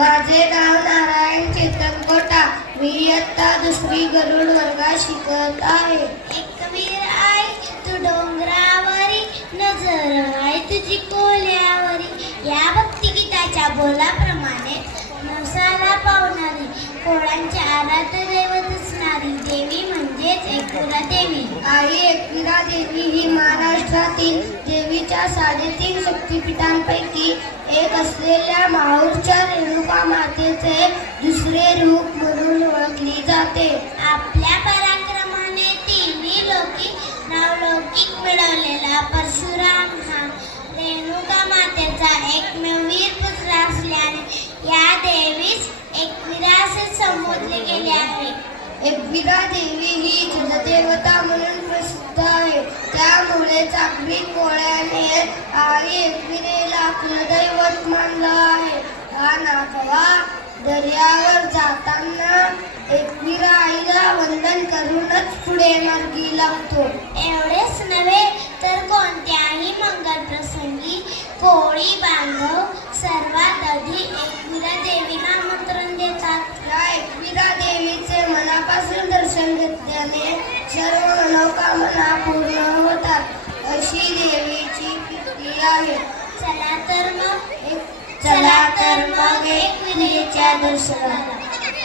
माझे नाव नारायण चेतन कोटा. मी इयत्ता दुसरी गरुड वर्गात शिकत आहे. एकवीर आई तू डोंगरावरी, नजर आहे तुझी कोल्यावरी. या भक्तिगीताच्या बोलाप्रमाणे नवसाला पावणारी, कोळांच्या आराध दैवत असणारी देवी म्हणजेच एकविरा देवी. आई एकविरा देवी ही महाराष्ट्रातील देवीच्या 3.5 शक्तिपीठांपैकी एक असलेल्या माहूरच्या रेणुका मातेचे दुसरे रूप म्हणून ओळखली जाते. आपल्या पराक्रमाने तिन्ही लोकी नावलौकिक मिळवलेला परशुराम हा रेणुका मातेचा एकमेव वीर पुत्र असल्याने या देवीस एकविरा असे संबोधले गेले आहे. एकविरा देवी ही जलदेवता म्हणून प्रसिद्ध आहे. त्यामुळे चाकरी कोळ्याने आई एकविरेला कुलदैवत मानलं आहे. हा नागवा दर्यावर जाताना एकविरा आईला वंदन करूनच पुढे मार्गी लागतो. एवढेच नव्हे तर कोणत्याही मंगल प्रसंगी कोळी बांधव सर्वात आधी एकविरा देवीला आमंत्रण देतात. या एकविरा देवीचे मनापासून दर्शन घेतल्याने सर्व मनोकामना पूर्ण होतात, अशी देवीची कीर्ती आहे. चला तर मग एकविरेच्या दर्शनाला.